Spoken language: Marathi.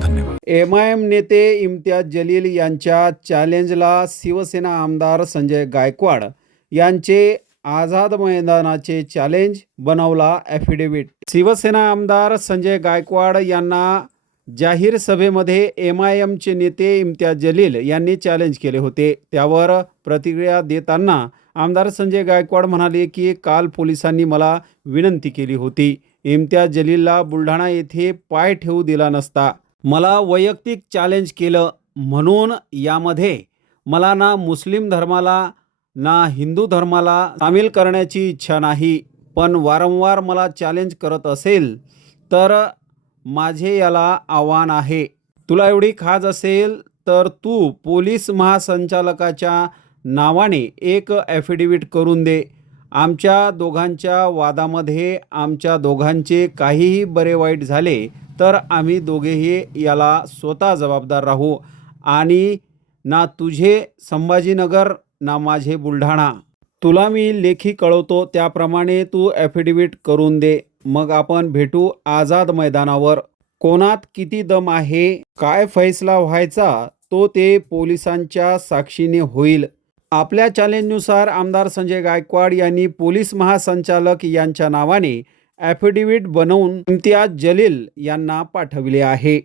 धन्यवाद. एम आय एम नेते इम्तियाज जलील यांच्या चॅलेंजला शिवसेना आमदार संजय गायकवाड यांचे आझाद मैदानाचे चॅलेंज बनवला ॲफिडेव्हिट. शिवसेना आमदार संजय गायकवाड यांना जाहीर सभेमध्ये एम आय एमचे नेते इम्तियाज जलील यांनी चॅलेंज केले होते. त्यावर प्रतिक्रिया देताना आमदार संजय गायकवाड म्हणाले की काल पोलिसांनी मला विनंती केली होती. इम्तियाज जलीलला बुलढाणा येथे पाय ठेवू दिला नसता. मला वैयक्तिक चॅलेंज केलं म्हणून यामध्ये मला ना मुस्लिम धर्माला ना हिंदू धर्माला सामील करण्याची इच्छा नाही. पण वारंवार मला चॅलेंज करत असेल तर माझे याला आव्हान आहे. तुला एवढी खाज असेल तर तू पोलीस महासंचालकाच्या नावाने एक ॲफिडेव्हिट करून दे. आमच्या दोघांच्या वादामध्ये आमच्या दोघांचे काहीही बरे वाईट झाले तर आम्ही दोघेही याला स्वतः जबाबदार राहू. आणि ना तुझे संभाजीनगर ना माझे बुलढाणा. तुला मी लेखी कळवतो त्याप्रमाणे तू ॲफिडेव्हिट करून दे. मग आपण भेटू आझाद मैदानावर. कोणात किती दम आहे काय फैसला व्हायचा तो ते पोलिसांच्या साक्षीने होईल. आपल्या चॅलेंजनुसार आमदार संजय गायकवाड यांनी पोलीस महासंचालक यांच्या नावाने ॲफिडेव्हिट बनवून इम्तियाज जलील यांना पाठविले आहे.